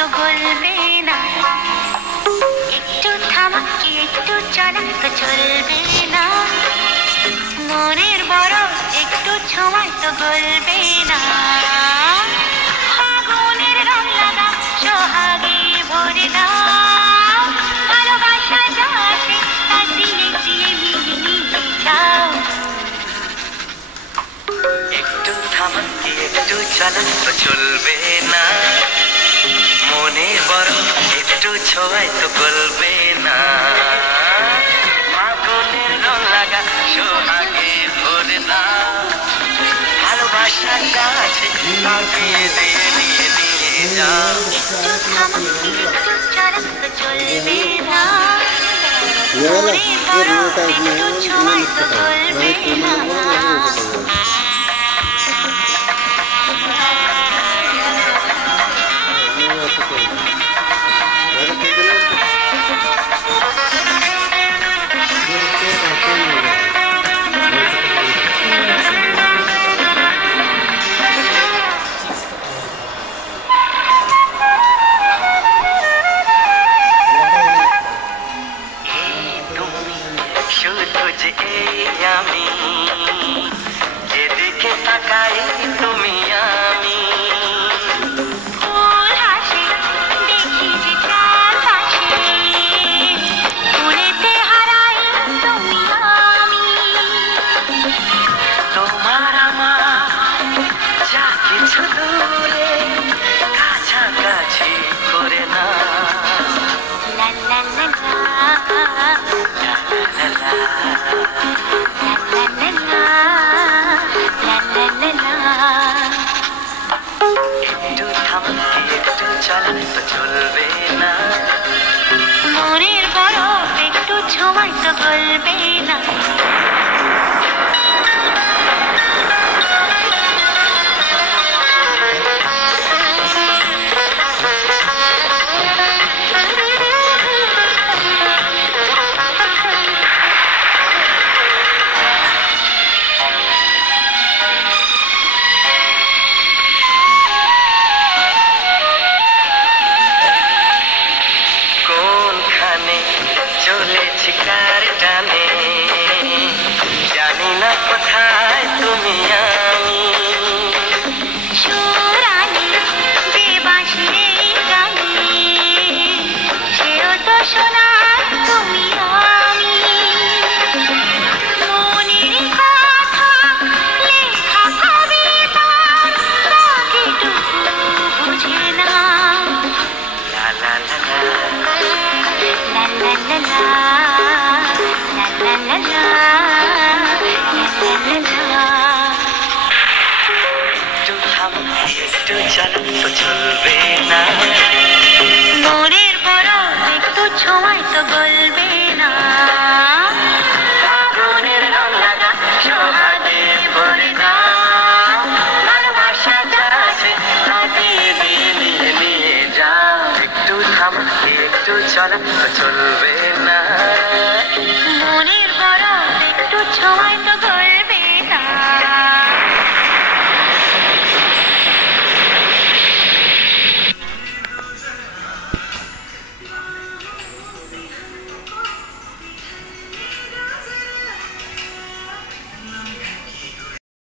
তো গলবে না, একটু থামা কি একটু চলা তো চলবে না, মনের বরফ একটু ছোঁয়ায় তো গলবে না, ফাগুনের রং লাগা সোহাগে ভরে দাও, ভালোবাসা যা আছে তা দিয়ে দিয়ে নিয়ে নিয়ে যাও। একটু থামা কি একটু চলা তো চলবে না, মনের বরফ একটু ছোঁয়ায় তো গলবে না, ফাগুনের রং লাগা সোহাগে ভরে দাও, ভালোবাসা যা আছে তা দিয়ে দিয়ে নিয়ে নিয়ে যাও। একটু থামা কি একটু চলা তো চলবে না, মনের বরফ একটু ছোঁয়ায় তো গলবে না। শুধু যে আমি যেদিকে তাকাই তুমি আমি, ফুল হাসে দেখি যে চারপাশে, উড়েতে হারাই তুমি আমি, তোমার আমার যা কিছু দূরে কাছাকাছি করে না, লা লা লা লা, লা লা লা। লা লা লা, লা লা লা লা। একটু থামতে একটু চলা তো চলবে না, মনের বরফ একটু ছোঁয়ায় তো গলবে না। কোনখানে চলেছি কার টানে জানি না, কোথায় তুমি আমি, সুরানি যে বাঁশির এই গানে, সেও তো শোনার তুমি আমি, মনের কথা লেখা কবিতার বাকিটুকু বুঝে না, লা লা লা লা। লা লা লা লা, লা লা লা লা, লা লা লা লা। একটু থামতে একটু চলা তো চলবে না, মনের বরফ একটু ছোঁয়ায় তো গলবে না, ফাগুনের রং লাগা সোহাগে ভরে দাও, ভালোবাসা যা আছে তা দিয়ে দিয়ে নিয়ে নিয়ে যাও। একটু থামতে একটু চলা তো চলবে না, মনের বরফ একটু ছোঁয়ায় তো